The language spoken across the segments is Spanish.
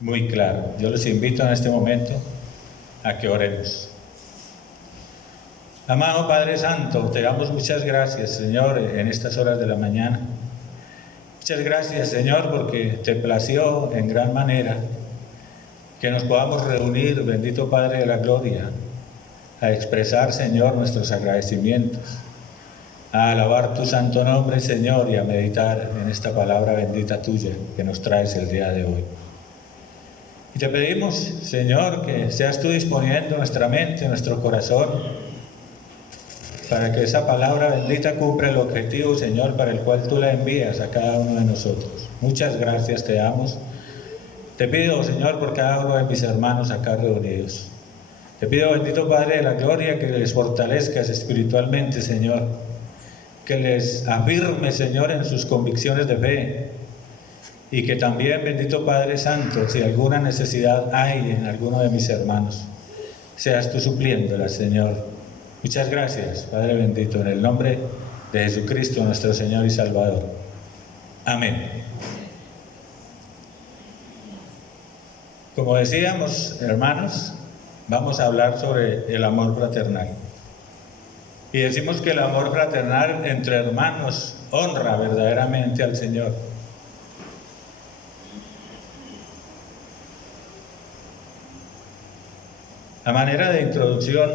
muy claro. Yo los invito en este momento a que oremos. Amado Padre Santo, te damos muchas gracias, Señor, en estas horas de la mañana. Muchas gracias, Señor, porque te plació en gran manera que nos podamos reunir, bendito Padre de la Gloria, a expresar, Señor, nuestros agradecimientos, a alabar tu santo nombre, Señor, y a meditar en esta palabra bendita tuya que nos traes el día de hoy. Y te pedimos, Señor, que seas tú disponiendo nuestra mente, nuestro corazón, para que esa palabra bendita cumpla el objetivo, Señor, para el cual tú la envías a cada uno de nosotros. Muchas gracias te damos. Te pido, Señor, por cada uno de mis hermanos acá reunidos. Te pido, bendito Padre de la Gloria, que les fortalezcas espiritualmente, Señor. Que les afirme, Señor, en sus convicciones de fe. Y que también, bendito Padre Santo, si alguna necesidad hay en alguno de mis hermanos, seas tú supliéndola, Señor. Muchas gracias, Padre bendito, en el nombre de Jesucristo, nuestro Señor y Salvador. Amén. Como decíamos, hermanos, vamos a hablar sobre el amor fraternal. Y decimos que el amor fraternal entre hermanos honra verdaderamente al Señor. A manera de introducción,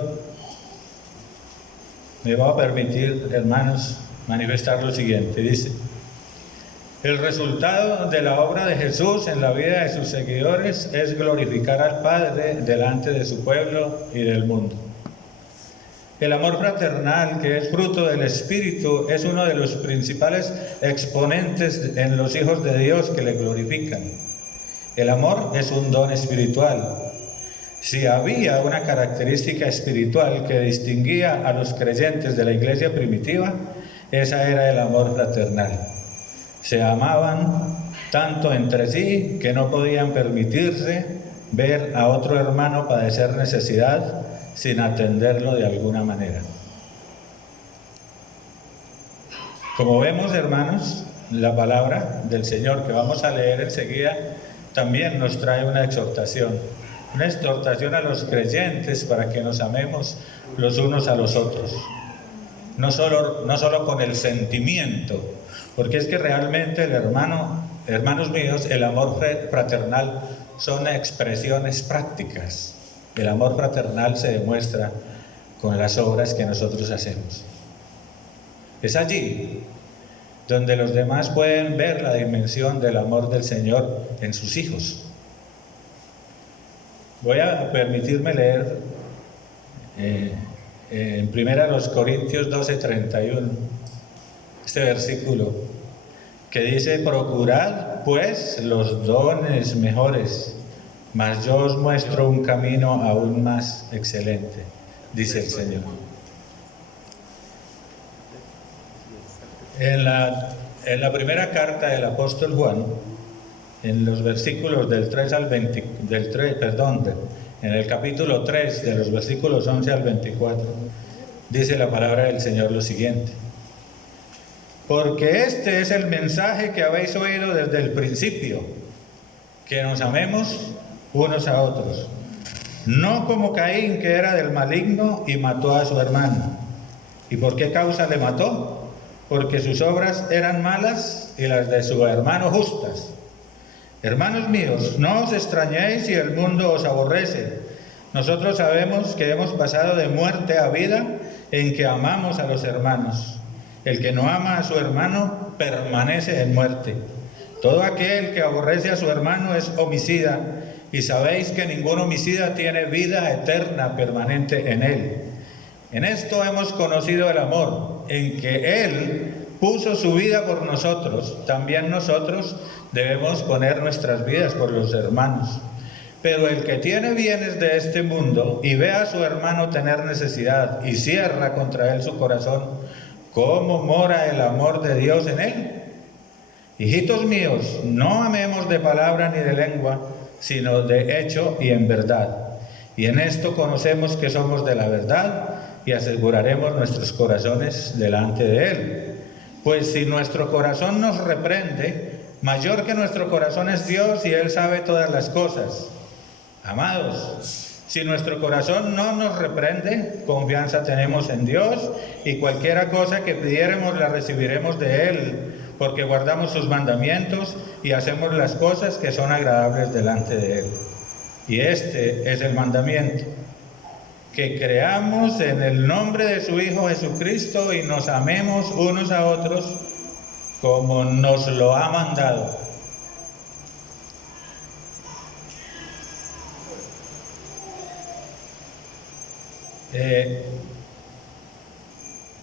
me va a permitir, hermanos, manifestar lo siguiente. Dice: el resultado de la obra de Jesús en la vida de sus seguidores es glorificar al Padre delante de su pueblo y del mundo. El amor fraternal, que es fruto del Espíritu, es uno de los principales exponentes en los hijos de Dios que le glorifican. El amor es un don espiritual. Si había una característica espiritual que distinguía a los creyentes de la iglesia primitiva, esa era el amor fraternal. Se amaban tanto entre sí que no podían permitirse ver a otro hermano padecer necesidad sin atenderlo de alguna manera. Como vemos, hermanos, la palabra del Señor que vamos a leer enseguida también nos trae una exhortación a los creyentes para que nos amemos los unos a los otros. No solo con el sentimiento, porque es que realmente hermanos míos, el amor fraternal son expresiones prácticas. El amor fraternal se demuestra con las obras que nosotros hacemos. Es allí donde los demás pueden ver la dimensión del amor del Señor en sus hijos. Voy a permitirme leer en 1 Corintios 12:31, este versículo que dice: procurad pues los dones mejores, mas yo os muestro un camino aún más excelente, dice el Señor. En la primera carta del apóstol Juan, en los versículos del 3 al 20, en el capítulo 3, de los versículos 11 al 24, dice la palabra del Señor lo siguiente: porque este es el mensaje que habéis oído desde el principio, que nos amemos unos a otros, no como Caín, que era del maligno y mató a su hermano. ¿Y por qué causa le mató? Porque sus obras eran malas y las de su hermano justas. Hermanos míos, no os extrañéis si el mundo os aborrece. Nosotros sabemos que hemos pasado de muerte a vida en que amamos a los hermanos. El que no ama a su hermano permanece en muerte. Todo aquel que aborrece a su hermano es homicida, y sabéis que ningún homicida tiene vida eterna permanente en él. En esto hemos conocido el amor, en que Él puso su vida por nosotros. También nosotros debemos poner nuestras vidas por los hermanos. Pero el que tiene bienes de este mundo y ve a su hermano tener necesidad y cierra contra él su corazón, ¿cómo mora el amor de Dios en él? Hijitos míos, no amemos de palabra ni de lengua, sino de hecho y en verdad. Y en esto conocemos que somos de la verdad y aseguraremos nuestros corazones delante de Él. Pues si nuestro corazón nos reprende, Mayor que nuestro corazón es Dios y Él sabe todas las cosas. Amados, si nuestro corazón no nos reprende, confianza tenemos en Dios y cualquiera cosa que pidiéremos la recibiremos de Él, porque guardamos sus mandamientos y hacemos las cosas que son agradables delante de Él. Y este es el mandamiento, que creamos en el nombre de su Hijo Jesucristo y nos amemos unos a otros como nos lo ha mandado.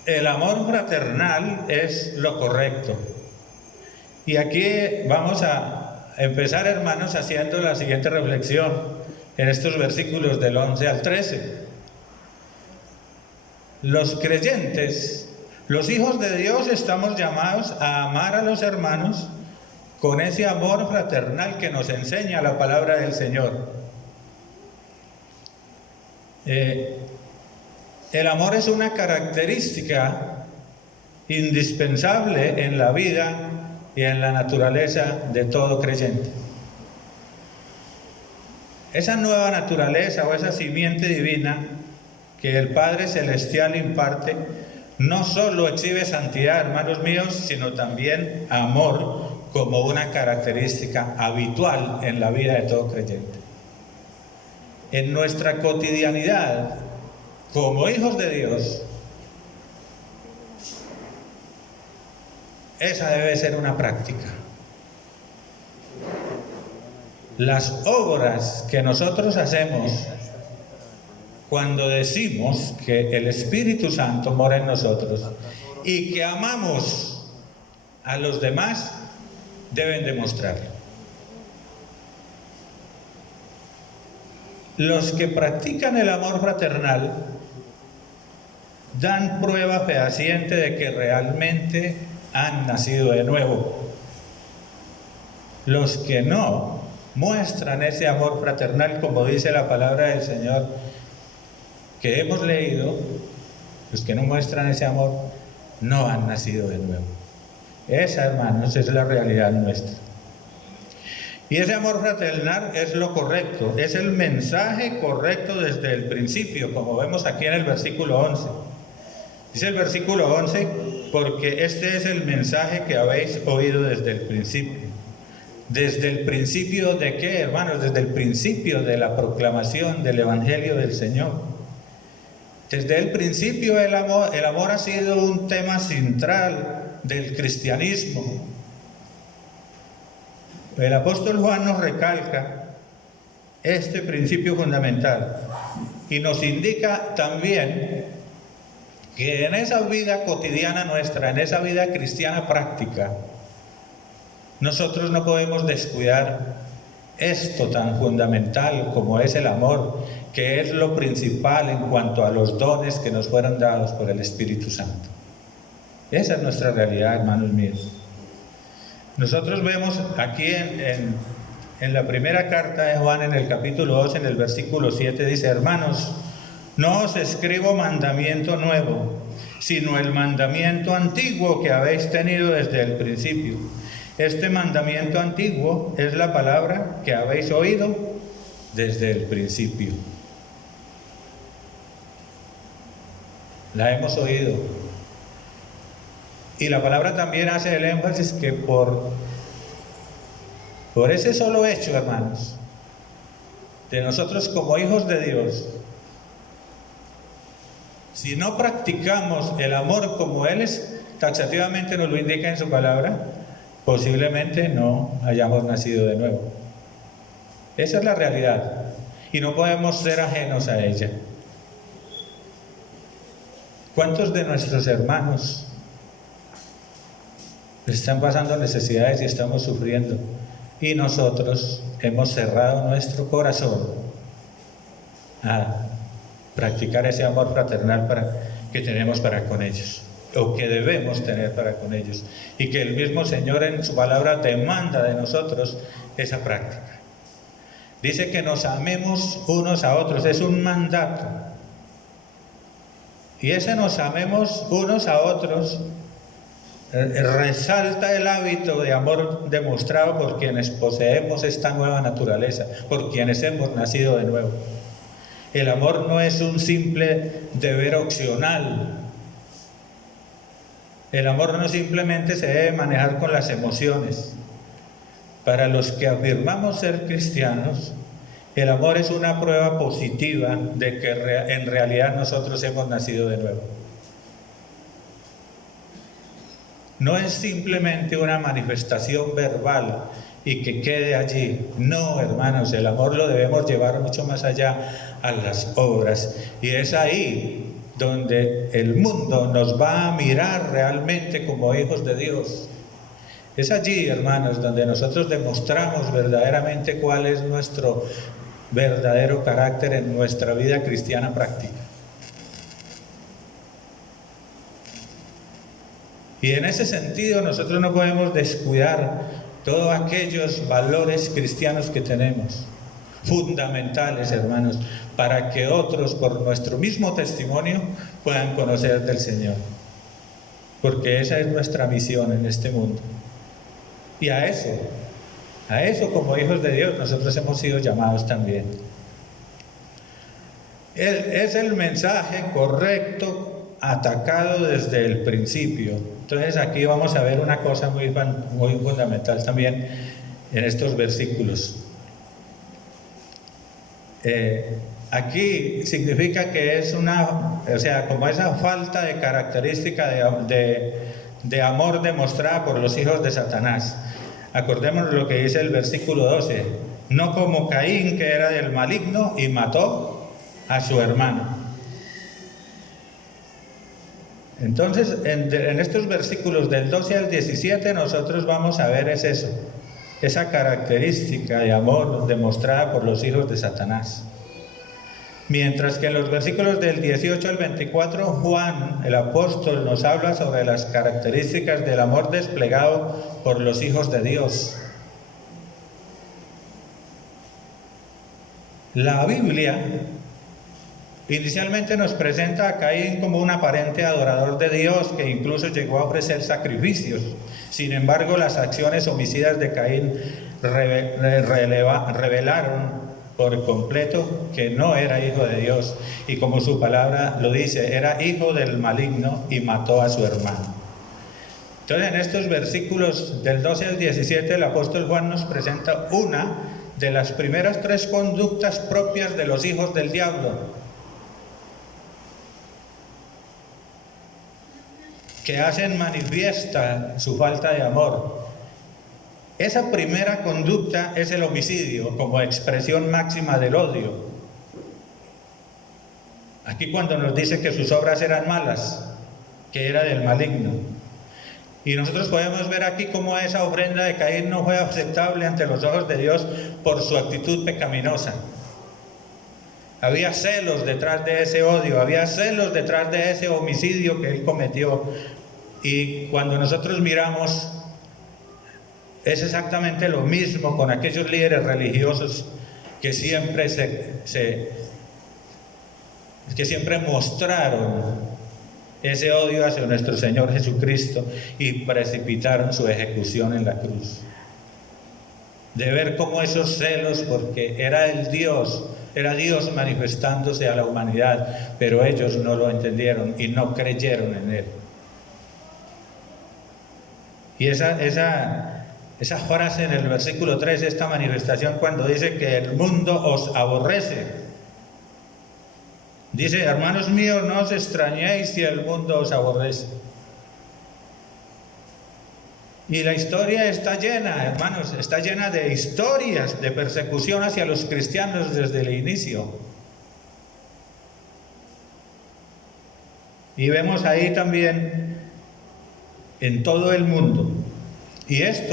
El amor fraternal es lo correcto. Y aquí vamos a empezar, hermanos, haciendo la siguiente reflexión en estos versículos del 11 al 13. Los creyentes, los hijos de Dios, estamos llamados a amar a los hermanos con ese amor fraternal que nos enseña la palabra del Señor. El amor es una característica indispensable en la vida y en la naturaleza de todo creyente. Esa nueva naturaleza o esa simiente divina que el Padre Celestial imparte no solo exhibe santidad, hermanos míos, sino también amor como una característica habitual en la vida de todo creyente. En nuestra cotidianidad, como hijos de Dios, esa debe ser una práctica. Las obras que nosotros hacemos cuando decimos que el Espíritu Santo mora en nosotros y que amamos a los demás, deben demostrarlo. Los que practican el amor fraternal dan prueba fehaciente de que realmente han nacido de nuevo. Los que no muestran ese amor fraternal, como dice la palabra del Señor que hemos leído, los que no muestran ese amor no han nacido de nuevo. Esa, hermanos, es la realidad nuestra. Y ese amor fraternal es lo correcto, es el mensaje correcto desde el principio, como vemos aquí en el versículo 11. Dice el versículo 11, porque este es el mensaje que habéis oído desde el principio. ¿Desde el principio de qué, hermanos? Desde el principio de la proclamación del Evangelio del Señor. Desde el principio el amor ha sido un tema central del cristianismo. El apóstol Juan nos recalca este principio fundamental y nos indica también que en esa vida cotidiana nuestra, en esa vida cristiana práctica, nosotros no podemos descuidar esto tan fundamental como es el amor, que es lo principal en cuanto a los dones que nos fueron dados por el Espíritu Santo. Esa es nuestra realidad, hermanos míos. Nosotros vemos aquí en la primera carta de Juan, en el capítulo 2, en el versículo 7, dice: hermanos, no os escribo mandamiento nuevo, sino el mandamiento antiguo que habéis tenido desde el principio. Este mandamiento antiguo es la palabra que habéis oído desde el principio. La hemos oído. Y la palabra también hace el énfasis que por ese solo hecho, hermanos, de nosotros como hijos de Dios, si no practicamos el amor como Él taxativamente nos lo indica en su palabra, posiblemente no hayamos nacido de nuevo. Esa es la realidad y no podemos ser ajenos a ella. ¿Cuántos de nuestros hermanos están pasando necesidades y estamos sufriendo? Y nosotros hemos cerrado nuestro corazón a practicar ese amor fraternal que tenemos para con ellos, o que debemos tener para con ellos, y que el mismo Señor en su palabra demanda de nosotros esa práctica. Dice que nos amemos unos a otros, es un mandato. Y ese nos amemos unos a otros resalta el hábito de amor demostrado por quienes poseemos esta nueva naturaleza, por quienes hemos nacido de nuevo. El amor no es un simple deber opcional. El amor no simplemente se debe manejar con las emociones. Para los que afirmamos ser cristianos, el amor es una prueba positiva de que en realidad nosotros hemos nacido de nuevo. No es simplemente una manifestación verbal y que quede allí. No, hermanos, el amor lo debemos llevar mucho más allá a las obras. Y es ahí donde el mundo nos va a mirar realmente como hijos de Dios. Es allí, hermanos, donde nosotros demostramos verdaderamente cuál es nuestro verdadero carácter en nuestra vida cristiana práctica. Y en ese sentido nosotros no podemos descuidar todos aquellos valores cristianos que tenemos, fundamentales, hermanos, para que otros, por nuestro mismo testimonio, puedan conocer del Señor. Porque esa es nuestra misión en este mundo. Y a eso como hijos de Dios nosotros hemos sido llamados también. Es el mensaje correcto, atacado desde el principio. Entonces aquí vamos a ver una cosa muy fundamental también en estos versículos. Aquí significa que es como esa falta de característica de amor demostrada por los hijos de Satanás. Acordémonos lo que dice el versículo 12: no como Caín, que era del maligno y mató a su hermano. Entonces, en estos versículos del 12 al 17, nosotros vamos a ver esa característica de amor demostrada por los hijos de Satanás. Mientras que en los versículos del 18 al 24, Juan, el apóstol, nos habla sobre las características del amor desplegado por los hijos de Dios. La Biblia inicialmente nos presenta a Caín como un aparente adorador de Dios que incluso llegó a ofrecer sacrificios. Sin embargo, las acciones homicidas de Caín revelaron por completo que no era hijo de Dios, y como su palabra lo dice, era hijo del maligno y mató a su hermano. Entonces, en estos versículos del 12 al 17, el apóstol Juan nos presenta una de las primeras 3 conductas propias de los hijos del diablo, que hacen manifiesta su falta de amor. Esa primera conducta es el homicidio como expresión máxima del odio. Aquí cuando nos dice que sus obras eran malas, que era del maligno. Y nosotros podemos ver aquí cómo esa ofrenda de Caín no fue aceptable ante los ojos de Dios por su actitud pecaminosa. Había celos detrás de ese odio, había celos detrás de ese homicidio que él cometió. Y cuando nosotros miramos, es exactamente lo mismo con aquellos líderes religiosos que siempre mostraron ese odio hacia nuestro Señor Jesucristo y precipitaron su ejecución en la cruz. De ver cómo esos celos, porque era Dios manifestándose a la humanidad, pero ellos no lo entendieron y no creyeron en Él. Y esa frase en el versículo 3, esta manifestación cuando dice que el mundo os aborrece. Dice: hermanos míos, no os extrañéis si el mundo os aborrece. Y la historia está llena, hermanos, está llena de historias de persecución hacia los cristianos desde el inicio. Y vemos ahí también en todo el mundo. Y ese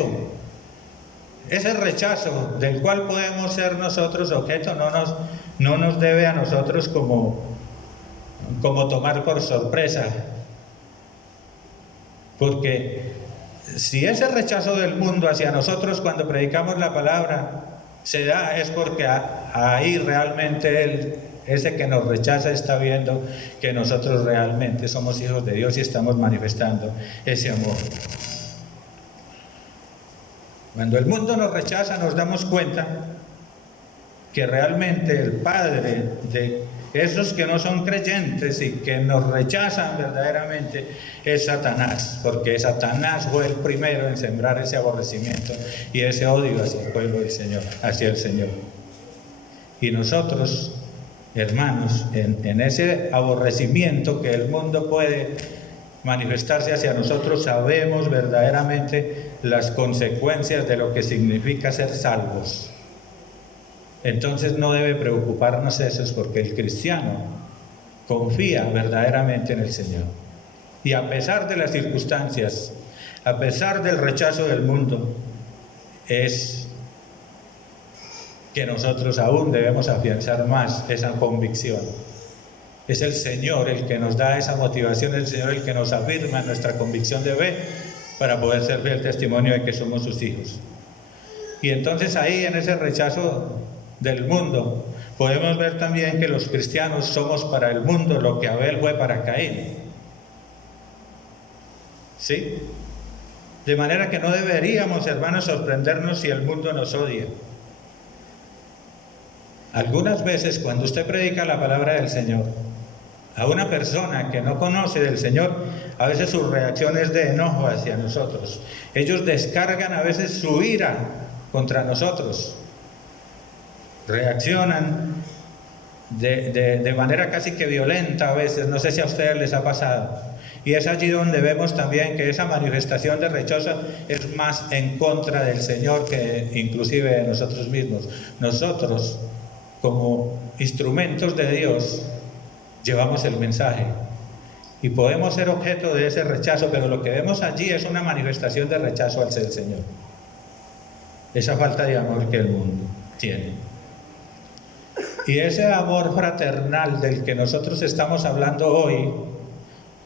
rechazo del cual podemos ser nosotros objeto, no nos debe a nosotros como tomar por sorpresa. Porque si ese rechazo del mundo hacia nosotros cuando predicamos la palabra se da, es porque ahí realmente ese que nos rechaza está viendo que nosotros realmente somos hijos de Dios y estamos manifestando ese amor. Cuando el mundo nos rechaza, nos damos cuenta que realmente el padre de esos que no son creyentes y que nos rechazan verdaderamente es Satanás, porque Satanás fue el primero en sembrar ese aborrecimiento y ese odio hacia el pueblo del Señor, hacia el Señor. Y nosotros, hermanos, en ese aborrecimiento que el mundo puede manifestarse hacia nosotros, sabemos verdaderamente las consecuencias de lo que significa ser salvos. Entonces no debe preocuparnos eso, porque el cristiano confía verdaderamente en el Señor. Y a pesar de las circunstancias, a pesar del rechazo del mundo, es que nosotros aún debemos afianzar más esa convicción. Es el Señor el que nos da esa motivación, el Señor el que nos afirma nuestra convicción de fe para poder servir el testimonio de que somos sus hijos. Y entonces ahí, en ese rechazo del mundo, podemos ver también que los cristianos somos para el mundo lo que Abel fue para Caín. ¿Sí? De manera que no deberíamos, hermanos, sorprendernos si el mundo nos odia. Algunas veces cuando usted predica la palabra del Señor a una persona que no conoce del Señor, a veces su reacción es de enojo hacia nosotros. Ellos descargan a veces su ira contra nosotros. Reaccionan de manera casi que violenta a veces, no sé si a ustedes les ha pasado. Y es allí donde vemos también que esa manifestación de rechazo es más en contra del Señor que inclusive de nosotros mismos. Nosotros, como instrumentos de Dios, llevamos el mensaje y podemos ser objeto de ese rechazo, pero lo que vemos allí es una manifestación de rechazo al Señor. Esa falta de amor que el mundo tiene. Y ese amor fraternal del que nosotros estamos hablando hoy,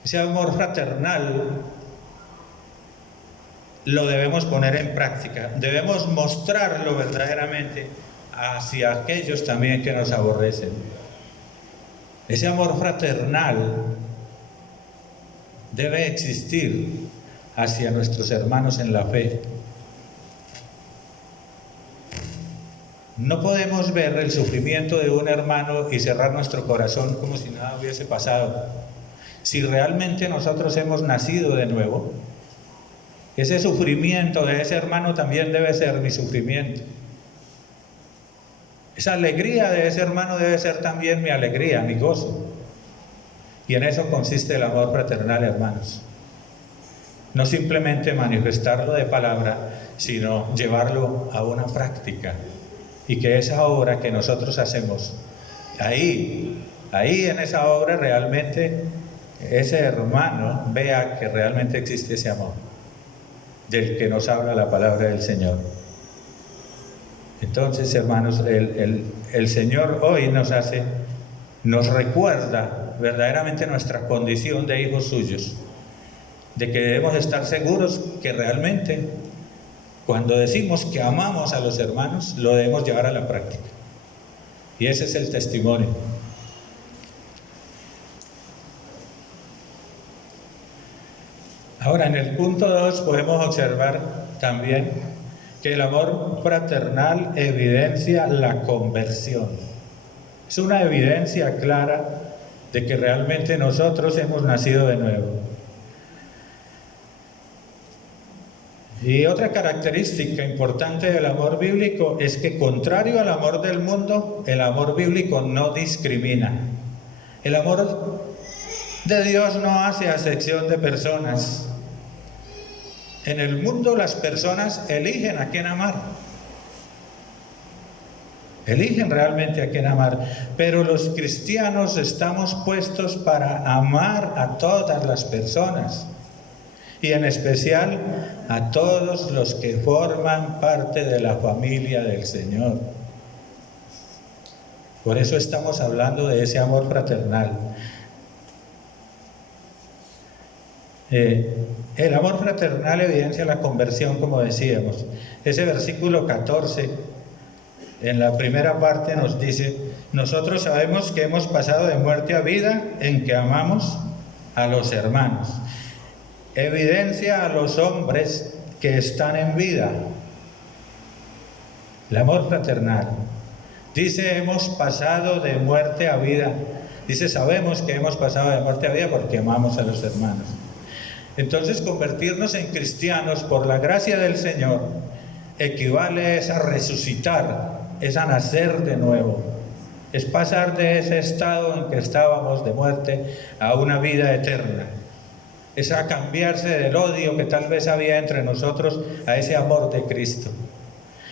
ese amor fraternal, lo debemos poner en práctica. Debemos mostrarlo verdaderamente hacia aquellos también que nos aborrecen. Ese amor fraternal debe existir hacia nuestros hermanos en la fe. No podemos ver el sufrimiento de un hermano y cerrar nuestro corazón como si nada hubiese pasado. Si realmente nosotros hemos nacido de nuevo, ese sufrimiento de ese hermano también debe ser mi sufrimiento. Esa alegría de ese hermano debe ser también mi alegría, mi gozo. Y en eso consiste el amor fraternal, hermanos. No simplemente manifestarlo de palabra, sino llevarlo a una práctica. Y que esa obra que nosotros hacemos, ahí en esa obra realmente ese hermano vea que realmente existe ese amor del que nos habla la palabra del Señor. Entonces, hermanos, el Señor hoy nos recuerda verdaderamente nuestra condición de hijos suyos, de que debemos estar seguros que realmente cuando decimos que amamos a los hermanos, lo debemos llevar a la práctica. Y ese es el testimonio. Ahora, en el punto 2 podemos observar también que el amor fraternal evidencia la conversión. Es una evidencia clara de que realmente nosotros hemos nacido de nuevo. Y otra característica importante del amor bíblico es que, contrario al amor del mundo, el amor bíblico no discrimina. El amor de Dios no hace acepción de personas. En el mundo las personas eligen a quién amar. Eligen realmente a quién amar. Pero los cristianos estamos puestos para amar a todas las personas. Y en especial a todos los que forman parte de la familia del Señor. Por eso estamos hablando de ese amor fraternal. El amor fraternal evidencia la conversión, como decíamos. Ese versículo 14 En la primera parte nos dice: nosotros sabemos que hemos pasado de muerte a vida en que amamos a los hermanos. Evidencia a los hombres que están en vida. El amor fraternal. Dice: hemos pasado de muerte a vida. Dice: sabemos que hemos pasado de muerte a vida porque amamos a los hermanos. Entonces, convertirnos en cristianos por la gracia del Señor equivale a resucitar, es a nacer de nuevo, es pasar de ese estado en que estábamos de muerte a una vida eterna, es a cambiarse del odio que tal vez había entre nosotros a ese amor de Cristo,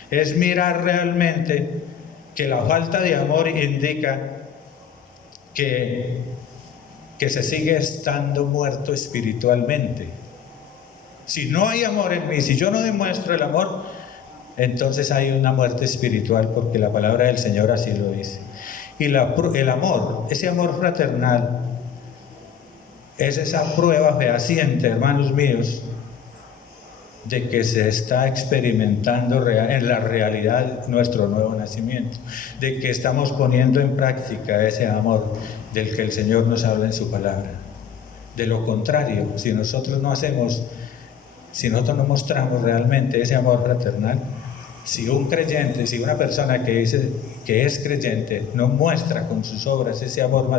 es mirar realmente que la falta de amor indica que se sigue estando muerto espiritualmente. Si no hay amor en mí, si yo no demuestro el amor, entonces hay una muerte espiritual, porque la palabra del Señor así lo dice. Y el amor, ese amor fraternal, es esa prueba fehaciente, hermanos míos, de que se está experimentando en la realidad nuestro nuevo nacimiento, de que estamos poniendo en práctica ese amor del que el Señor nos habla en su palabra. De lo contrario, si nosotros no mostramos realmente ese amor fraternal, si un creyente, si una persona que dice que es creyente no muestra con sus obras ese amor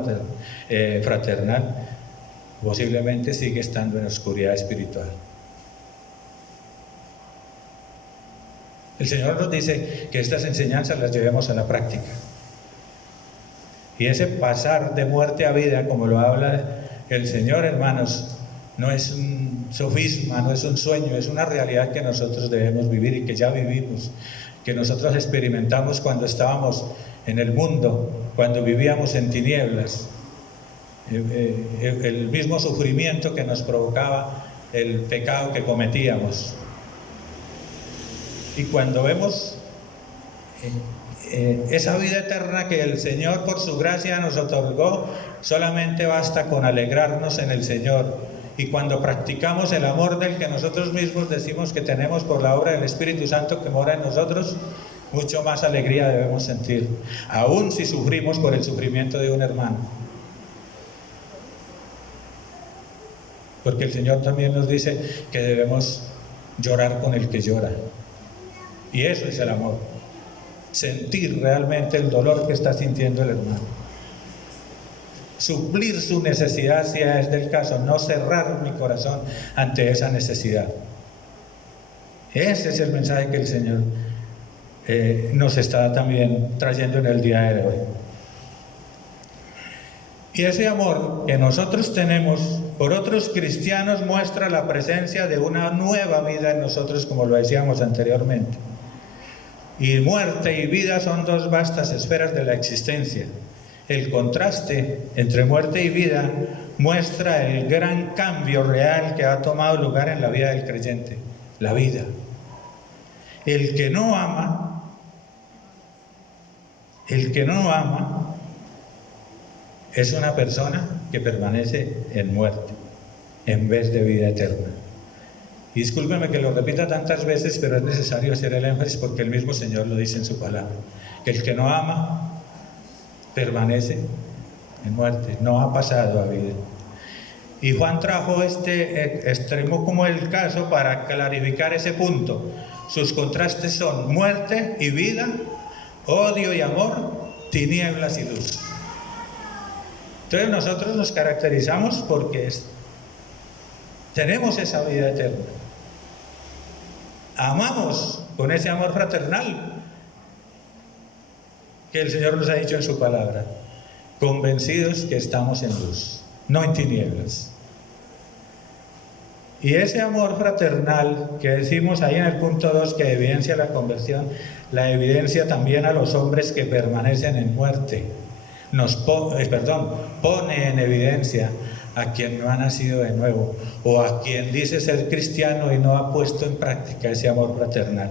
fraternal, posiblemente sigue estando en oscuridad espiritual. El Señor nos dice que estas enseñanzas las llevemos a la práctica. Y ese pasar de muerte a vida, como lo habla el Señor, hermanos, no es un sofisma, no es un sueño, es una realidad que nosotros debemos vivir y que ya vivimos, que nosotros experimentamos cuando estábamos en el mundo, cuando vivíamos en tinieblas. El mismo sufrimiento que nos provocaba el pecado que cometíamos. Y cuando vemos esa vida eterna que el Señor por su gracia nos otorgó, solamente basta con alegrarnos en el Señor. Y cuando practicamos el amor del que nosotros mismos decimos que tenemos por la obra del Espíritu Santo que mora en nosotros, mucho más alegría debemos sentir, aun si sufrimos por el sufrimiento de un hermano. Porque el Señor también nos dice que debemos llorar con el que llora. Y eso es el amor. Sentir realmente el dolor que está sintiendo el hermano. Suplir su necesidad si es del caso, no cerrar mi corazón ante esa necesidad. Ese es el mensaje que el Señor nos está también trayendo en el día de hoy. Y ese amor que nosotros tenemos por otros cristianos muestra la presencia de una nueva vida en nosotros, como lo decíamos anteriormente. Y muerte y vida son dos vastas esferas de la existencia. El contraste entre muerte y vida muestra el gran cambio real que ha tomado lugar en la vida del creyente, la vida. El que no ama es una persona que permanece en muerte en vez de vida eterna. Y discúlpeme que lo repita tantas veces, pero es necesario hacer el énfasis porque el mismo Señor lo dice en su palabra, que el que no ama permanece en muerte, no ha pasado a vida. Y Juan trajo este extremo como el caso para clarificar ese punto. Sus contrastes son muerte y vida, odio y amor, tinieblas y luz. Entonces nosotros nos caracterizamos porque tenemos esa vida eterna. Amamos con ese amor fraternal que el Señor nos ha dicho en su palabra, convencidos que estamos en luz, no en tinieblas. Y ese amor fraternal que decimos ahí en el punto 2 que evidencia la conversión, la evidencia también a los hombres que permanecen en muerte. Pone en evidencia a quien no ha nacido de nuevo o a quien dice ser cristiano y no ha puesto en práctica ese amor fraternal.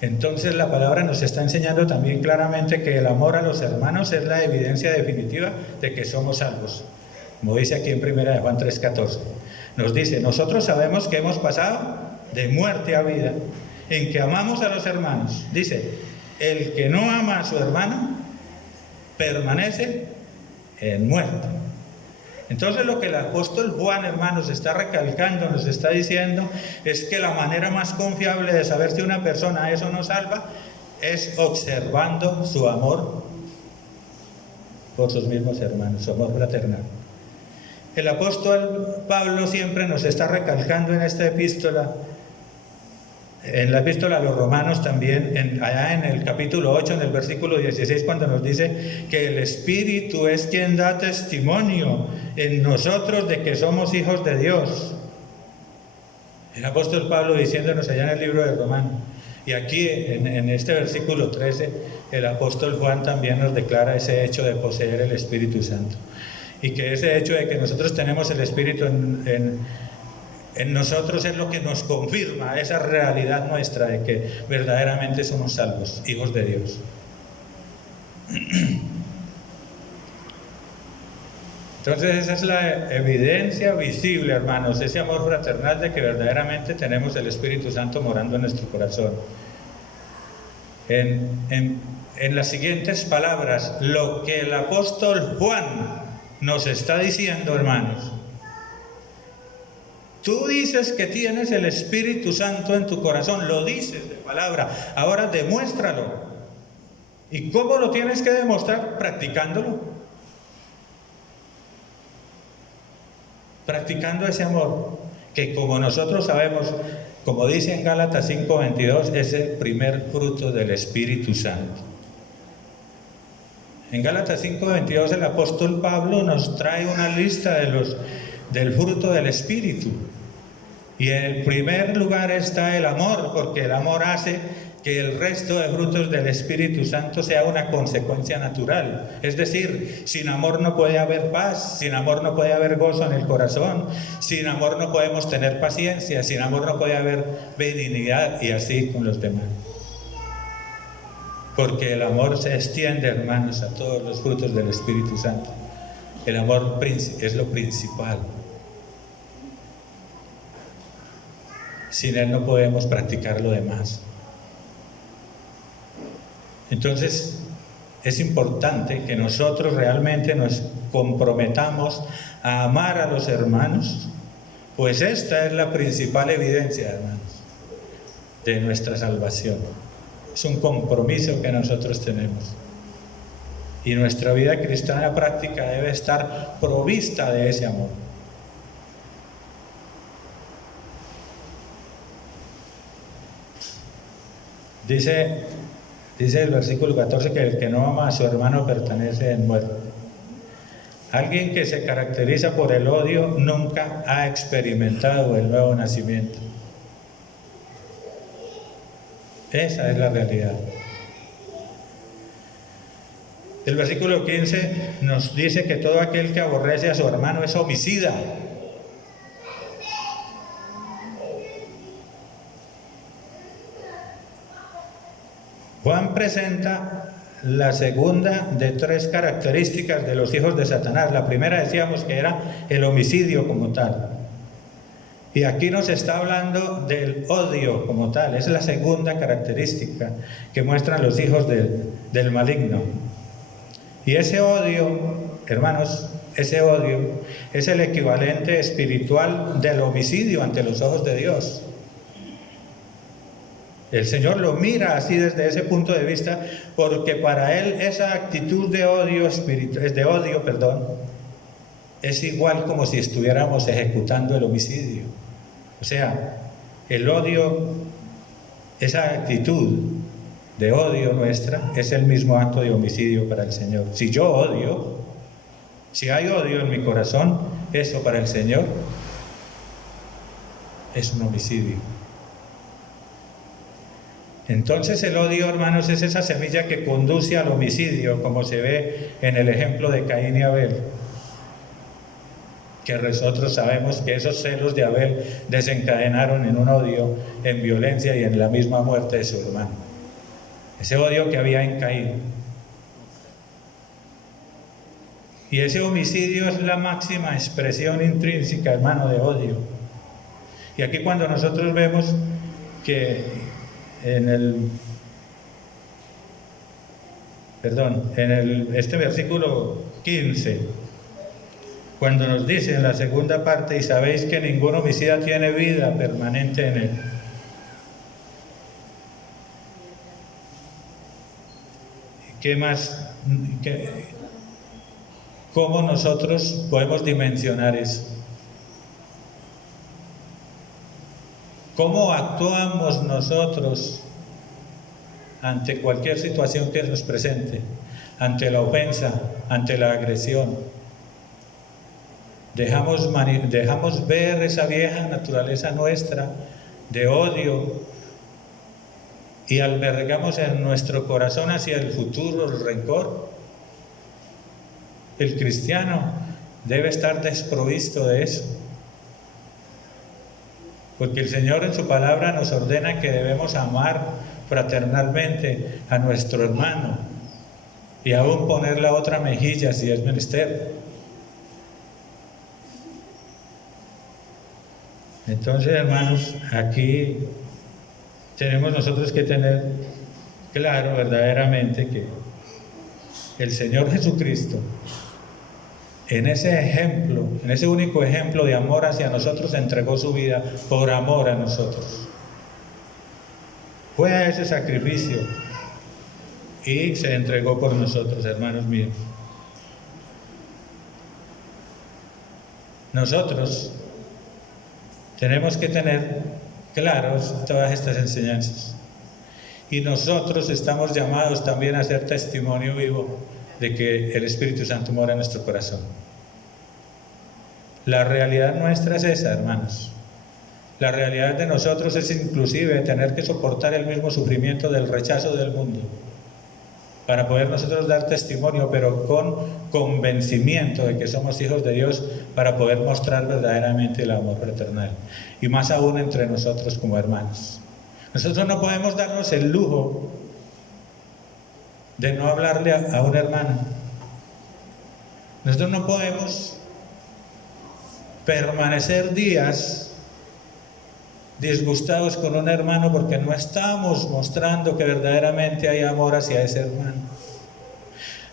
Entonces la palabra nos está enseñando también claramente que el amor a los hermanos es la evidencia definitiva de que somos salvos. Como dice aquí en 1 Juan 3:14. Nos dice, nosotros sabemos que hemos pasado de muerte a vida, en que amamos a los hermanos. Dice, el que no ama a su hermano permanece en muerte. Entonces lo que el apóstol Juan, hermanos, está recalcando, nos está diciendo, es que la manera más confiable de saber si una persona es o no salva es observando su amor por sus mismos hermanos, su amor fraternal. El apóstol Pablo siempre nos está recalcando en esta epístola, en la epístola a los romanos también, allá en el capítulo 8, en el versículo 16, cuando nos dice que el Espíritu es quien da testimonio en nosotros de que somos hijos de Dios. El apóstol Pablo diciéndonos allá en el libro de Romanos. Y aquí en este versículo 13, el apóstol Juan también nos declara ese hecho de poseer el Espíritu Santo. Y que ese hecho de que nosotros tenemos el Espíritu en nosotros es lo que nos confirma esa realidad nuestra de que verdaderamente somos salvos, hijos de Dios. Entonces esa es la evidencia visible, hermanos, ese amor fraternal de que verdaderamente tenemos el Espíritu Santo morando en nuestro corazón. En las siguientes palabras, lo que el apóstol Juan nos está diciendo, hermanos: tú dices que tienes el Espíritu Santo en tu corazón, lo dices de palabra, ahora demuéstralo. ¿Y cómo lo tienes que demostrar? Practicándolo. Practicando ese amor, que como nosotros sabemos, como dice en Gálatas 5:22, es el primer fruto del Espíritu Santo. En Gálatas 5:22 el apóstol Pablo nos trae una lista del fruto del Espíritu. Y en el primer lugar está el amor, porque el amor hace que el resto de frutos del Espíritu Santo sea una consecuencia natural. Es decir, sin amor no puede haber paz, sin amor no puede haber gozo en el corazón, sin amor no podemos tener paciencia, sin amor no puede haber benignidad, y así con los demás. Porque el amor se extiende, hermanos, a todos los frutos del Espíritu Santo. El amor es lo principal. Sin él no podemos practicar lo demás. Entonces, es importante que nosotros realmente nos comprometamos a amar a los hermanos, pues esta es la principal evidencia, hermanos, de nuestra salvación. Es un compromiso que nosotros tenemos. Y nuestra vida cristiana práctica debe estar provista de ese amor. Dice el versículo 14 que el que no ama a su hermano pertenece en muerte. Alguien que se caracteriza por el odio nunca ha experimentado el nuevo nacimiento. Esa es la realidad. El versículo 15 nos dice que todo aquel que aborrece a su hermano es homicida. Juan presenta la segunda de tres características de los hijos de Satanás. La primera decíamos que era el homicidio como tal. Y aquí nos está hablando del odio como tal. Es la segunda característica que muestran los hijos del maligno. Y ese odio, hermanos, ese odio es el equivalente espiritual del homicidio ante los ojos de Dios. El Señor lo mira así desde ese punto de vista, porque para Él esa actitud de odio es igual como si estuviéramos ejecutando el homicidio. O sea, el odio, esa actitud de odio nuestra, es el mismo acto de homicidio para el Señor. Si yo odio, si hay odio en mi corazón, eso para el Señor es un homicidio. Entonces el odio, hermanos, es esa semilla que conduce al homicidio, como se ve en el ejemplo de Caín y Abel. Que nosotros sabemos que esos celos de Abel desencadenaron en un odio, en violencia y en la misma muerte de su hermano. Ese odio que había en Caín. Y ese homicidio es la máxima expresión intrínseca, hermano, de odio. Y aquí cuando nosotros vemos que en este versículo 15, cuando nos dice en la segunda parte, y sabéis que ningún homicida tiene vida permanente en él. ¿Qué más? ¿Cómo nosotros podemos dimensionar eso? ¿Cómo actuamos nosotros ante cualquier situación que nos presente? Ante la ofensa, ante la agresión. Dejamos ver esa vieja naturaleza nuestra de odio y albergamos en nuestro corazón hacia el futuro el rencor. El cristiano debe estar desprovisto de eso, porque el Señor en su palabra nos ordena que debemos amar fraternalmente a nuestro hermano y aún poner la otra mejilla si es menester. Entonces, hermanos, aquí tenemos nosotros que tener claro verdaderamente que el Señor Jesucristo, en ese ejemplo, en ese único ejemplo de amor hacia nosotros, entregó su vida por amor a nosotros. Fue a ese sacrificio y se entregó por nosotros, hermanos míos. Nosotros tenemos que tener claros todas estas enseñanzas. Y nosotros estamos llamados también a ser testimonio vivo de que el Espíritu Santo mora en nuestro corazón. La realidad nuestra es esa, hermanos. La realidad de nosotros es inclusive tener que soportar el mismo sufrimiento del rechazo del mundo para poder nosotros dar testimonio, pero con convencimiento de que somos hijos de Dios, para poder mostrar verdaderamente el amor fraternal, y más aún entre nosotros como hermanos. Nosotros no podemos darnos el lujo de no hablarle a un hermano. Nosotros no podemos permanecer días disgustados con un hermano porque no estamos mostrando que verdaderamente hay amor hacia ese hermano.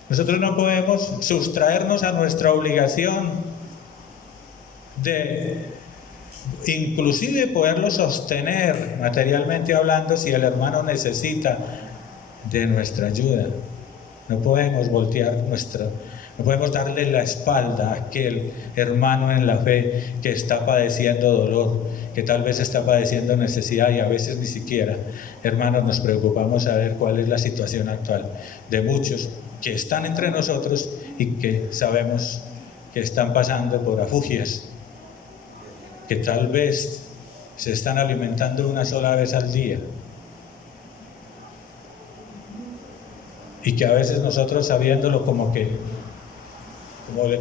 Nosotros no podemos sustraernos a nuestra obligación de inclusive poderlo sostener materialmente hablando si el hermano necesita de nuestra ayuda. No podemos no podemos darle la espalda a aquel hermano en la fe que está padeciendo dolor, que tal vez está padeciendo necesidad, y a veces ni siquiera, hermanos, nos preocupamos a ver cuál es la situación actual de muchos que están entre nosotros y que sabemos que están pasando por afugias, que tal vez se están alimentando una sola vez al día, y que a veces nosotros, sabiéndolo como que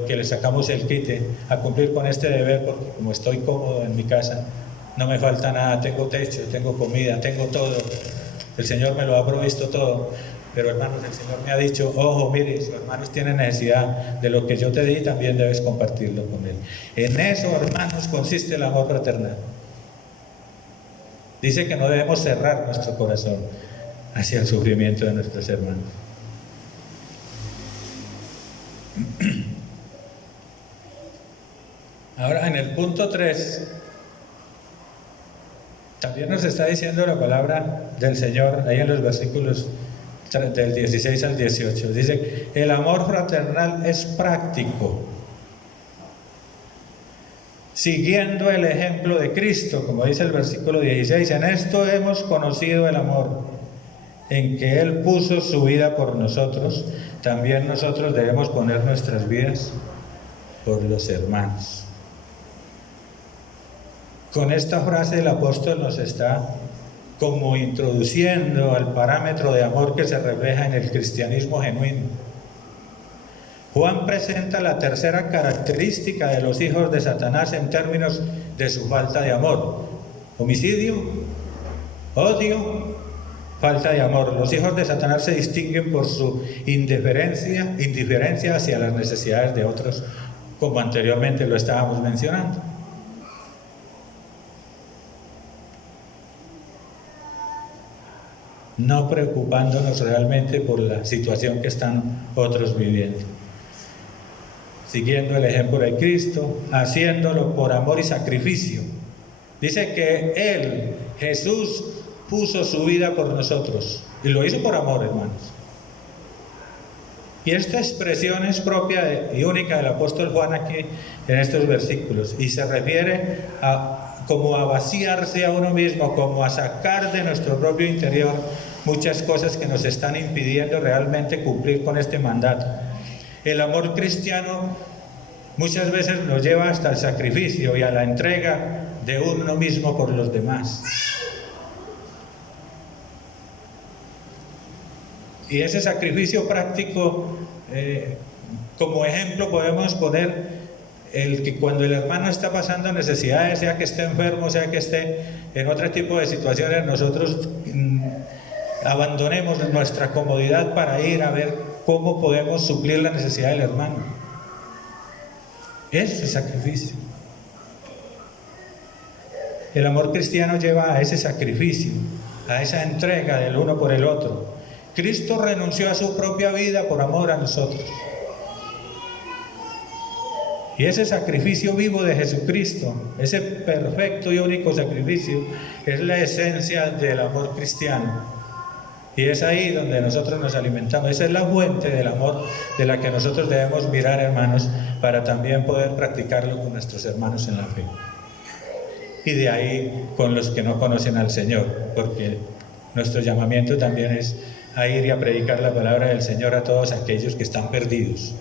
le sacamos el quite a cumplir con este deber, porque como estoy cómodo en mi casa, no me falta nada, tengo techo, tengo comida, tengo todo, el Señor me lo ha provisto todo. Pero hermanos, el Señor me ha dicho: ojo, mire, si hermanos tienen necesidad de lo que yo te di, también debes compartirlo con él. En eso, hermanos, consiste el amor fraternal. Dice que no debemos cerrar nuestro corazón hacia el sufrimiento de nuestros hermanos. Ahora, en el punto 3, también nos está diciendo la palabra del Señor, ahí en los versículos del 16 al 18. Dice: el amor fraternal es práctico, siguiendo el ejemplo de Cristo, como dice el versículo 16. En esto hemos conocido el amor, en que Él puso su vida por nosotros. También nosotros debemos poner nuestras vidas por los hermanos. Con esta frase el apóstol nos está como introduciendo al parámetro de amor que se refleja en el cristianismo genuino. Juan presenta la tercera característica de los hijos de Satanás en términos de su falta de amor: homicidio, odio, falta de amor. Los hijos de Satanás se distinguen por su indiferencia hacia las necesidades de otros, como anteriormente lo estábamos mencionando. no preocupándonos realmente por la situación que están otros viviendo. Siguiendo el ejemplo de Cristo, haciéndolo por amor y sacrificio. Dice que Él, Jesús, puso su vida por nosotros. Y lo hizo por amor, hermanos. Y esta expresión es propia y única del apóstol Juan aquí en estos versículos. Y se refiere como a vaciarse a uno mismo, como a sacar de nuestro propio interior muchas cosas que nos están impidiendo realmente cumplir con este mandato. El amor cristiano muchas veces nos lleva hasta el sacrificio y a la entrega de uno mismo por los demás. Y ese sacrificio práctico, como ejemplo podemos poner el que cuando el hermano está pasando necesidades, sea que esté enfermo, sea que esté en otro tipo de situaciones, nosotros abandonemos nuestra comodidad para ir a ver cómo podemos suplir la necesidad del hermano. Ese es sacrificio. El amor cristiano lleva a ese sacrificio, a esa entrega del uno por el otro. Cristo renunció a su propia vida por amor a nosotros. Y ese sacrificio vivo de Jesucristo, ese perfecto y único sacrificio, es la esencia del amor cristiano. Y es ahí donde nosotros nos alimentamos. Esa es la fuente del amor de la que nosotros debemos mirar, hermanos, para también poder practicarlo con nuestros hermanos en la fe. Y de ahí con los que no conocen al Señor, porque nuestro llamamiento también es a ir y a predicar la palabra del Señor a todos aquellos que están perdidos.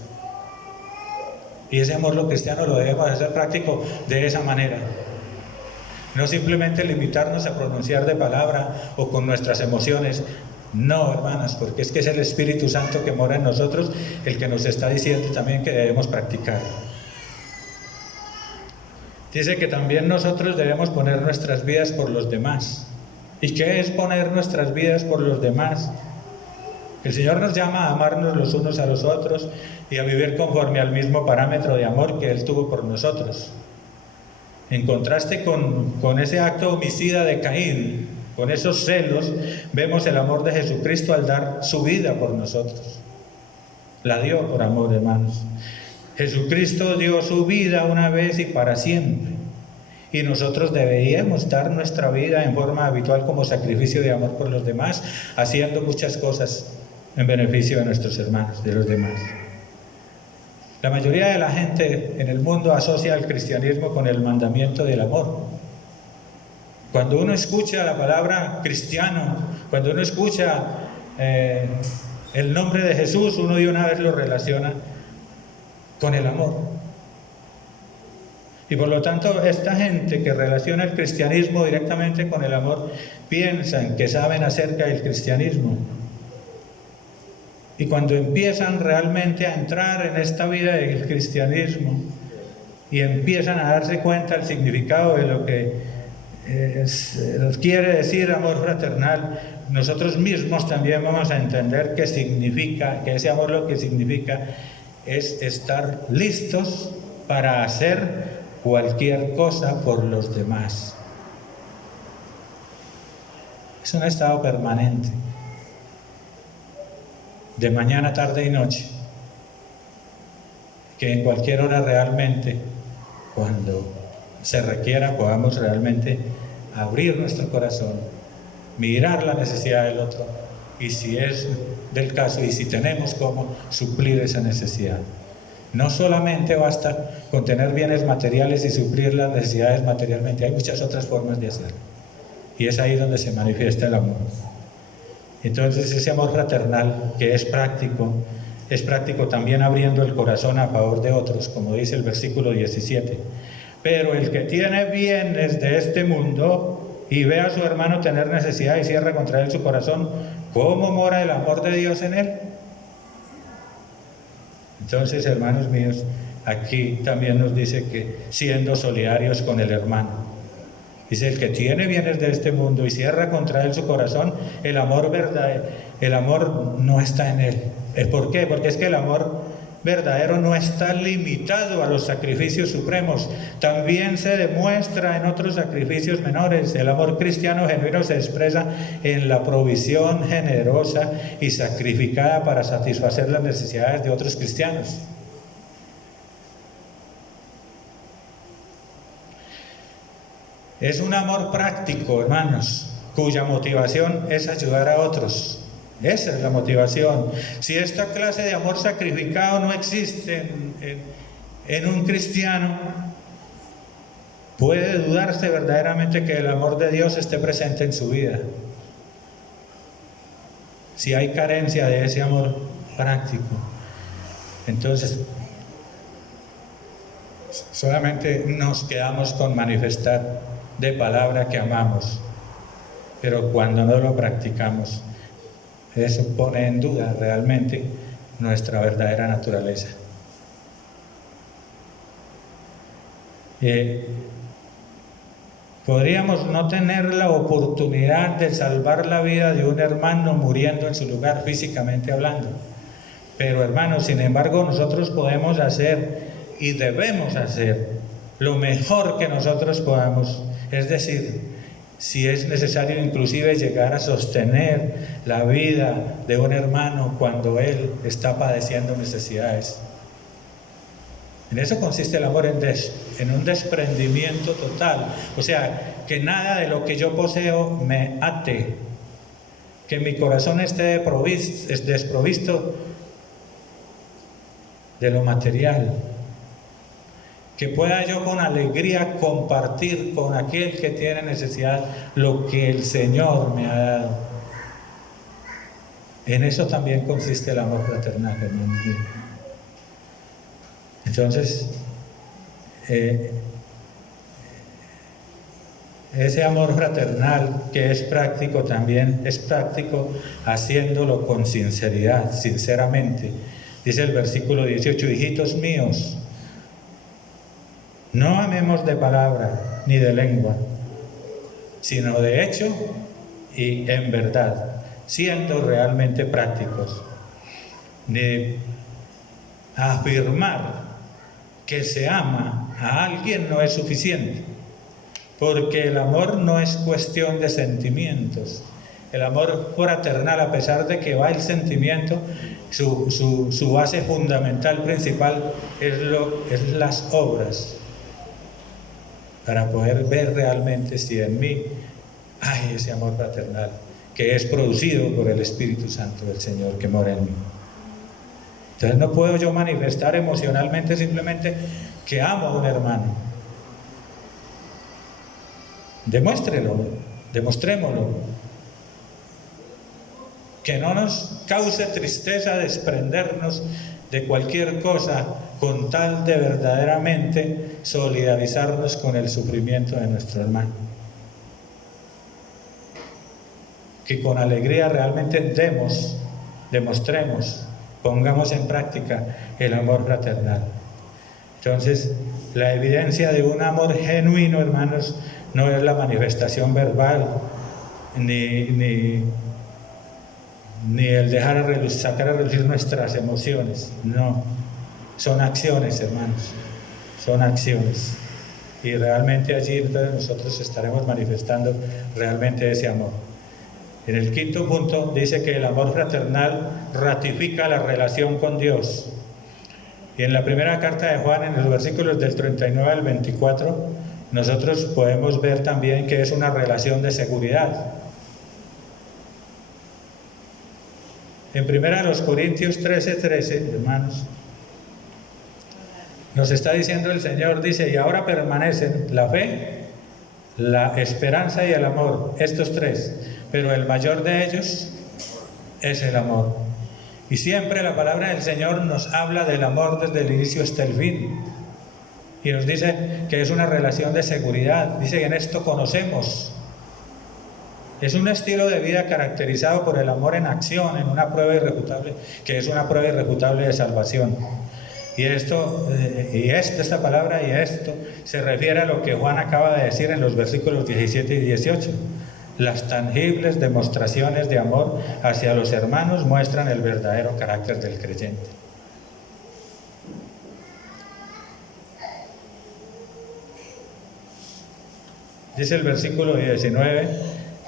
Y ese amor cristiano lo debemos hacer práctico de esa manera. No simplemente limitarnos a pronunciar de palabra o con nuestras emociones. No, hermanas, porque es que es el Espíritu Santo que mora en nosotros el que nos está diciendo también que debemos practicar. Dice que también nosotros debemos poner nuestras vidas por los demás. ¿Y qué es poner nuestras vidas por los demás? El Señor nos llama a amarnos los unos a los otros y a vivir conforme al mismo parámetro de amor que Él tuvo por nosotros. En contraste con ese acto homicida de Caín, con esos celos, vemos el amor de Jesucristo al dar su vida por nosotros. La dio por amor, hermanos. Jesucristo dio su vida una vez y para siempre. Y nosotros deberíamos dar nuestra vida en forma habitual como sacrificio de amor por los demás, haciendo muchas cosas en beneficio de nuestros hermanos, de los demás. La mayoría de la gente en el mundo asocia el cristianismo con el mandamiento del amor. Cuando uno escucha la palabra cristiano, cuando uno escucha el nombre de Jesús, uno de una vez lo relaciona con el amor. Y por lo tanto, esta gente que relaciona el cristianismo directamente con el amor, piensan que saben acerca del cristianismo. Y cuando empiezan realmente a entrar en esta vida del cristianismo y empiezan a darse cuenta del significado de lo que nos quiere decir amor fraternal, nosotros mismos también vamos a entender qué significa, que ese amor lo que significa es estar listos para hacer cualquier cosa por los demás. Es un estado permanente, de mañana, tarde y noche, que en cualquier hora realmente, cuando se requiera, podamos realmente abrir nuestro corazón, mirar la necesidad del otro y si es del caso y si tenemos cómo suplir esa necesidad. No solamente basta con tener bienes materiales y suplir las necesidades materialmente, hay muchas otras formas de hacerlo. Y es ahí donde se manifiesta el amor. Entonces ese amor fraternal que es práctico también abriendo el corazón a favor de otros, como dice el versículo 17. Pero el que tiene bienes de este mundo y ve a su hermano tener necesidad y cierra contra él su corazón, ¿cómo mora el amor de Dios en él? Entonces, hermanos míos, aquí también nos dice que siendo solidarios con el hermano. Dice, el que tiene bienes de este mundo y cierra contra él su corazón, el amor verdadero, el amor no está en él. ¿Por qué? Porque es que el amor verdadero no está limitado a los sacrificios supremos, también se demuestra en otros sacrificios menores. El amor cristiano genuino se expresa en la provisión generosa y sacrificada para satisfacer las necesidades de otros cristianos. Es un amor práctico, hermanos, cuya motivación es ayudar a otros. Esa es la motivación. Si esta clase de amor sacrificado no existe en un cristiano, puede dudarse verdaderamente que el amor de Dios esté presente en su vida. Si hay carencia de ese amor práctico, entonces solamente nos quedamos con manifestar de palabra que amamos, pero cuando no lo practicamos, eso pone en duda realmente nuestra verdadera naturaleza. Podríamos no tener la oportunidad de salvar la vida de un hermano muriendo en su lugar, físicamente hablando. Pero hermanos, sin embargo, nosotros podemos hacer y debemos hacer lo mejor que nosotros podamos. Es decir, si es necesario inclusive llegar a sostener la vida de un hermano cuando él está padeciendo necesidades. En eso consiste el amor, en un desprendimiento total. O sea, que nada de lo que yo poseo me ate, que mi corazón esté desprovisto de lo material, que pueda yo con alegría compartir con aquel que tiene necesidad lo que el Señor me ha dado. En eso también consiste el amor fraternal, hermanos míos. Entonces, ese amor fraternal que es práctico también es práctico haciéndolo con sinceridad, sinceramente. Dice el versículo 18: hijitos míos, no amemos de palabra ni de lengua, sino de hecho y en verdad, siendo realmente prácticos. Ni afirmar que se ama a alguien no es suficiente, porque el amor no es cuestión de sentimientos. El amor fraternal, a pesar de que va el sentimiento, su base fundamental, principal, es las obras, para poder ver realmente si en mí hay ese amor fraternal que es producido por el Espíritu Santo del Señor que mora en mí. Entonces no puedo yo manifestar emocionalmente simplemente que amo a un hermano. Demostrémoslo. Que no nos cause tristeza desprendernos de cualquier cosa con tal de verdaderamente solidarizarnos con el sufrimiento de nuestro hermano. Que con alegría realmente demostremos, pongamos en práctica el amor fraternal. Entonces, la evidencia de un amor genuino, hermanos, no es la manifestación verbal, ni el sacar a relucir nuestras emociones. No, son acciones, hermanos, son acciones. Y realmente allí entonces nosotros estaremos manifestando realmente ese amor. En el quinto punto dice que el amor fraternal ratifica la relación con Dios. Y en la primera carta de Juan, en los versículos del 39 al 24, nosotros podemos ver también que es una relación de seguridad. En 1 Corintios 13:13, hermanos, nos está diciendo el Señor, dice: y ahora permanecen la fe, la esperanza y el amor, estos tres, pero el mayor de ellos es el amor. Y siempre la palabra del Señor nos habla del amor desde el inicio hasta el fin. Y nos dice que es una relación de seguridad. Dice que en esto conocemos. Es un estilo de vida caracterizado por el amor en acción, en una prueba irrefutable, que es una prueba irrefutable de salvación. Y esta palabra y esto se refiere a lo que Juan acaba de decir en los versículos 17 y 18. Las tangibles demostraciones de amor hacia los hermanos muestran el verdadero carácter del creyente. Dice el versículo 19,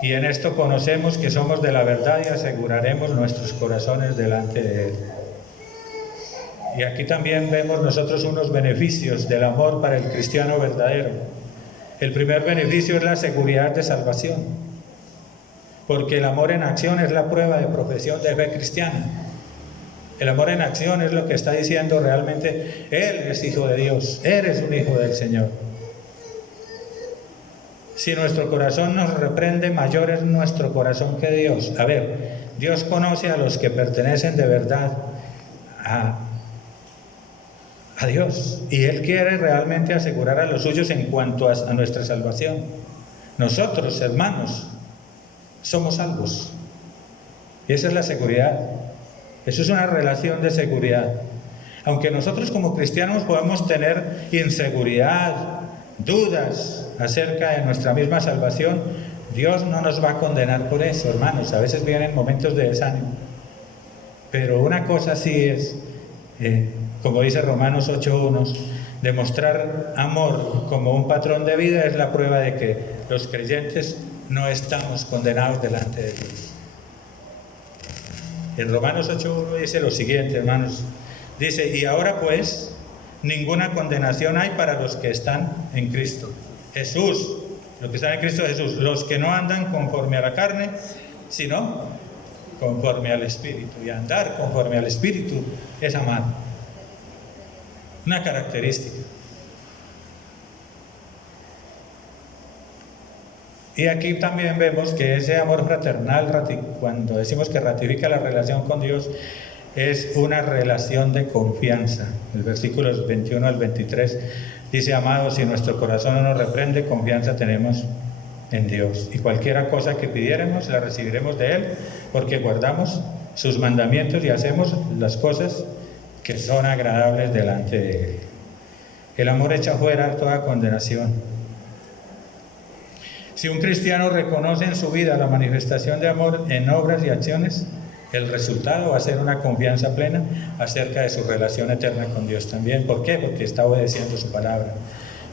y en esto conocemos que somos de la verdad y aseguraremos nuestros corazones delante de Él. Y aquí también vemos nosotros unos beneficios del amor para el cristiano verdadero. El primer beneficio es la seguridad de salvación, porque el amor en acción es la prueba de profesión de fe cristiana. El amor en acción es lo que está diciendo realmente, Él es hijo de Dios, eres un hijo del Señor. Si nuestro corazón nos reprende, mayor es nuestro corazón que Dios. A ver, Dios conoce a los que pertenecen de verdad a Dios, y Él quiere realmente asegurar a los suyos en cuanto a nuestra salvación. Nosotros, hermanos, somos salvos, y esa es la seguridad. Eso es una relación de seguridad. Aunque nosotros como cristianos podemos tener inseguridad, dudas acerca de nuestra misma salvación, Dios no nos va a condenar por eso, hermanos. A veces vienen momentos de desánimo, pero una cosa sí es, como dice Romanos 8:1, demostrar amor como un patrón de vida es la prueba de que los creyentes no estamos condenados delante de Dios. En Romanos 8:1 dice lo siguiente, hermanos. Dice, y ahora pues, ninguna condenación hay para los que están en Cristo Jesús. Los que están en Cristo Jesús, los que no andan conforme a la carne, sino conforme al Espíritu. Y andar conforme al Espíritu es amar. Una característica. Y aquí también vemos que ese amor fraternal, cuando decimos que ratifica la relación con Dios, es una relación de confianza. El versículos 21 al 23 dice, amados, si nuestro corazón no nos reprende, confianza tenemos en Dios. Y cualquiera cosa que pidiéramos, la recibiremos de Él, porque guardamos sus mandamientos y hacemos las cosas que son agradables delante de Él. El amor echa fuera toda condenación. Si un cristiano reconoce en su vida la manifestación de amor en obras y acciones, el resultado va a ser una confianza plena acerca de su relación eterna con Dios también. ¿Por qué? Porque está obedeciendo su palabra.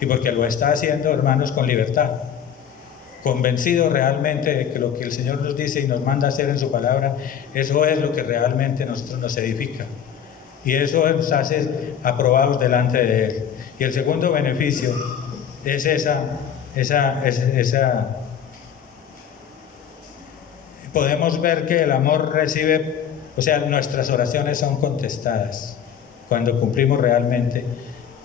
Y porque lo está haciendo, hermanos, con libertad. Convencido realmente de que lo que el Señor nos dice y nos manda a hacer en su palabra, eso es lo que realmente nosotros nos edifica. Y eso nos hace aprobados delante de Él. Y el segundo beneficio es esa podemos ver que el amor recibe, o sea, nuestras oraciones son contestadas cuando cumplimos realmente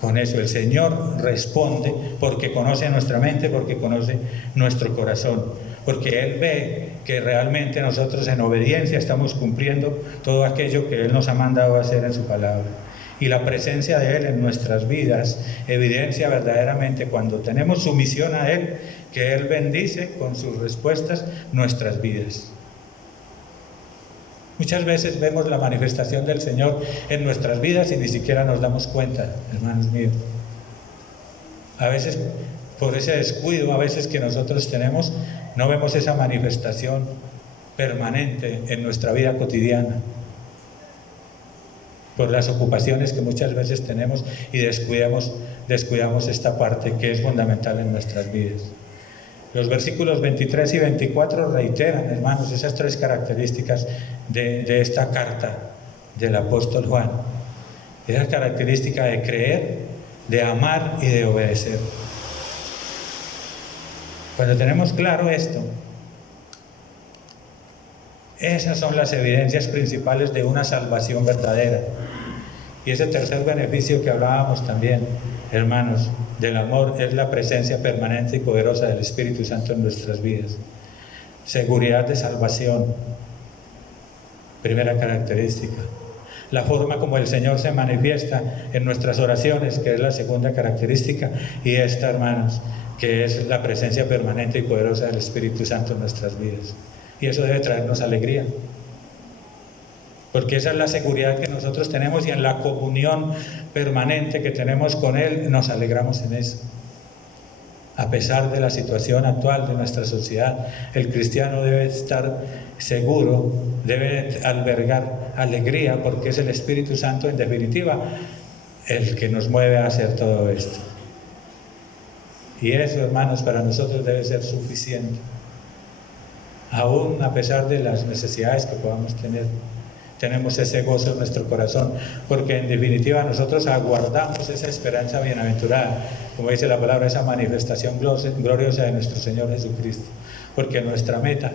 con eso. El Señor responde porque conoce nuestra mente, porque conoce nuestro corazón, porque Él ve que realmente nosotros en obediencia estamos cumpliendo todo aquello que Él nos ha mandado a hacer en su palabra. Y la presencia de Él en nuestras vidas evidencia verdaderamente cuando tenemos sumisión a Él, que Él bendice con sus respuestas nuestras vidas. Muchas veces vemos la manifestación del Señor en nuestras vidas y ni siquiera nos damos cuenta, hermanos míos. A veces, por ese descuido, a veces que nosotros tenemos, no vemos esa manifestación permanente en nuestra vida cotidiana. Por las ocupaciones que muchas veces tenemos y descuidamos esta parte que es fundamental en nuestras vidas. Los versículos 23 y 24 reiteran, hermanos, esas tres características de esta carta del apóstol Juan. Esa característica de creer, de amar y de obedecer. Cuando tenemos claro esto, esas son las evidencias principales de una salvación verdadera. Y ese tercer beneficio que hablábamos también, hermanos, del amor, es la presencia permanente y poderosa del Espíritu Santo en nuestras vidas. Seguridad de salvación, primera característica. La forma como el Señor se manifiesta en nuestras oraciones, que es la segunda característica. Y esta, hermanos, que es la presencia permanente y poderosa del Espíritu Santo en nuestras vidas. Y eso debe traernos alegría, porque esa es la seguridad que nosotros tenemos, y en la comunión permanente que tenemos con Él nos alegramos en eso. A pesar de la situación actual de nuestra sociedad, el cristiano debe estar seguro, debe albergar alegría, porque es el Espíritu Santo, en definitiva, el que nos mueve a hacer todo esto. Y eso, hermanos, para nosotros debe ser suficiente. Aún a pesar de las necesidades que podamos tener, tenemos ese gozo en nuestro corazón, porque en definitiva nosotros aguardamos esa esperanza bienaventurada, como dice la palabra, esa manifestación gloriosa de nuestro Señor Jesucristo, porque nuestra meta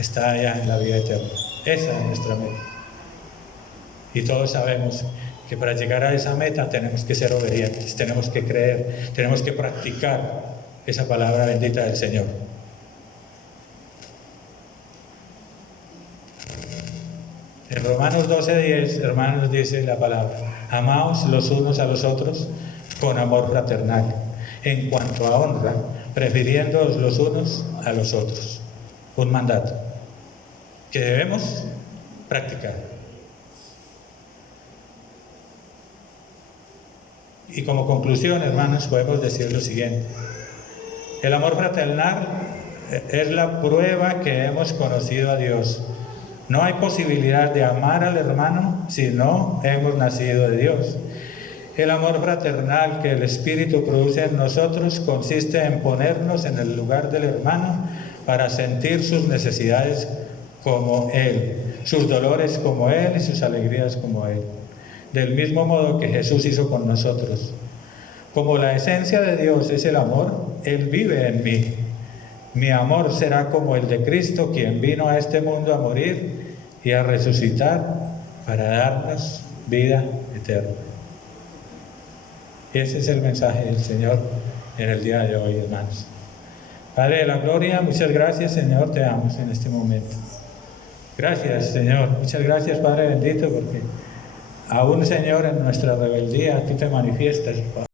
está allá en la vida eterna. Esa es nuestra meta. Y todos sabemos que para llegar a esa meta tenemos que ser obedientes, tenemos que creer, tenemos que practicar esa palabra bendita del Señor. En Romanos 12:10, hermanos, dice la palabra: amaos los unos a los otros con amor fraternal, en cuanto a honra, prefiriéndoos los unos a los otros. Un mandato que debemos practicar. Y como conclusión, hermanos, podemos decir lo siguiente: el amor fraternal es la prueba que hemos conocido a Dios. No hay posibilidad de amar al hermano si no hemos nacido de Dios. El amor fraternal que el Espíritu produce en nosotros consiste en ponernos en el lugar del hermano para sentir sus necesidades como Él, sus dolores como Él y sus alegrías como Él. Del mismo modo que Jesús hizo con nosotros. Como la esencia de Dios es el amor, Él vive en mí. Mi amor será como el de Cristo, quien vino a este mundo a morir y a resucitar para darnos vida eterna. Ese es el mensaje del Señor en el día de hoy, hermanos. Padre de la gloria, muchas gracias, Señor, te damos en este momento. Gracias, Señor. Muchas gracias, Padre bendito, porque aún, Señor, en nuestra rebeldía tú te manifiestas, Padre.